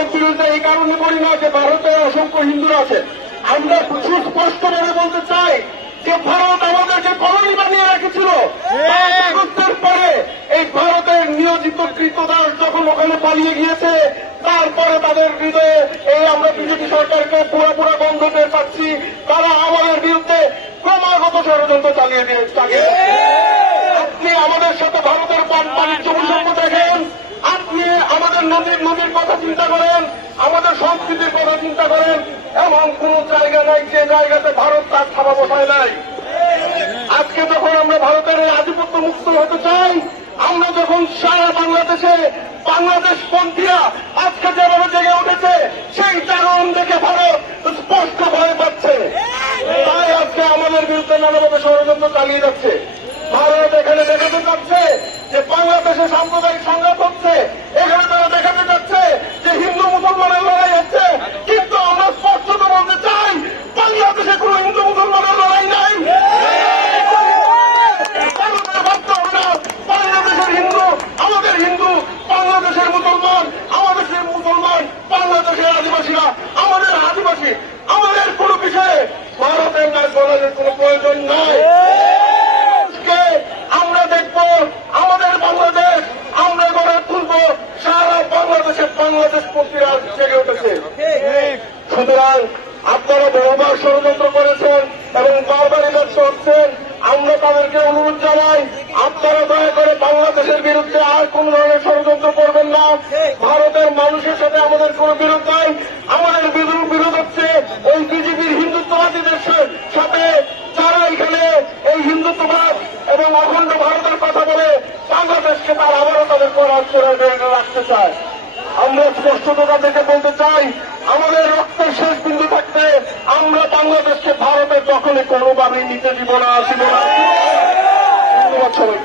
ভারত বিরুদ্ধে এই কারণে করি না যে ভারতে অসংখ্য হিন্দুরা আছে। আমরা সুস্পষ্টভাবে বলতে চাই যে ভারত আমাদেরকে কলোনি বানিয়ে রেখেছিল। 5 আগস্টের পরে এই ভারতের নিয়োজিত কৃতদাস যখন ওখানে পালিয়ে গিয়েছে, তারপরে তাদের হৃদয়ে এই আমরা বিজেপি সরকারকে পুরোপুরা গন্ধ পেয়ে পাচ্ছি। তারা আমাদের বিরুদ্ধে ক্রমাগত ষড়যন্ত্র চালিয়ে দিয়েছে। আপনি আমাদের সাথে ভারতের বাণিজ্য বৈষম্য দেখেন, আপনি আমাদের নদীর কথা চিন্তা করেন, আমাদের সংস্কৃতির কথা চিন্তা করেন। এমন কোন জায়গা নাই যে জায়গাতে ভারত তার থাবা বসায় নাই। আজকে যখন আমরা ভারতের এই আধিপত্য মুক্ত হতে চাই, আমরা যখন সারা বাংলাদেশে বাংলাদেশপন্থীরা আজকে যেভাবে জেগে উঠেছে, সেই জাগরণ দেখে ভারত স্পষ্ট ভয় পাচ্ছে। তাই আজকে আমাদের বিরুদ্ধে নানাভাবে ষড়যন্ত্র চালিয়ে যাচ্ছে। ভারত এখানে দেখাতে চাচ্ছে যে বাংলাদেশে সাম্প্রদায়িক সংঘাত হচ্ছে, এখানে তারা দেখাতে চাচ্ছে যে হিন্দু মুসলমানের লড়াই হচ্ছে। কিন্তু আমরা স্পষ্টত বলতে চাই, বাংলাদেশে কোন হিন্দু মুসলমানের লড়াই নাই। বাংলাদেশের হিন্দু আমাদের হিন্দু, বাংলাদেশের মুসলমান আমাদের মুসলমান, বাংলাদেশের আদিবাসীরা আমাদের আদিবাসী। আমাদের কোন বিষয়ে ভারতের নাক গলানোর কোন প্রয়োজন নাই। আমরা দেখব আমাদের বাংলাদেশ আমরা গড়ে তুলব। সারা বাংলাদেশে বাংলাদেশ পন্থীরা জেগে উঠেছে। সুতরাং আপনারা বহুবার ষড়যন্ত্র করেছেন এবং বারবারই ব্যর্থ হচ্ছেন। আমরা তাদেরকে অনুরোধ জানাই, আপনারা দয়া করে বাংলাদেশের বিরুদ্ধে আর কোন ধরনের ষড়যন্ত্র করবেন না। ভারতের মানুষের সাথে আমাদের কোন বিরোধ নাই। আমাদের বিরোধ হচ্ছে ওই বিজেপির হিন্দুত্ববাদীদের সাথে, যারা এখানে এই হিন্দুত্ববাদ এবং অখণ্ড ভারতের কথা বলে বাংলাদেশকে তার আবারও তাদের রাখতে চায়। আমরা স্পষ্টতা থেকে বলতে চাই, আমাদের রক্তের শেষ বিন্দু থাকতে আমরা বাংলাদেশকে ভারতের দখলে কোনোভাবেই নিতে দিব না। ধন্যবাদ সবাই।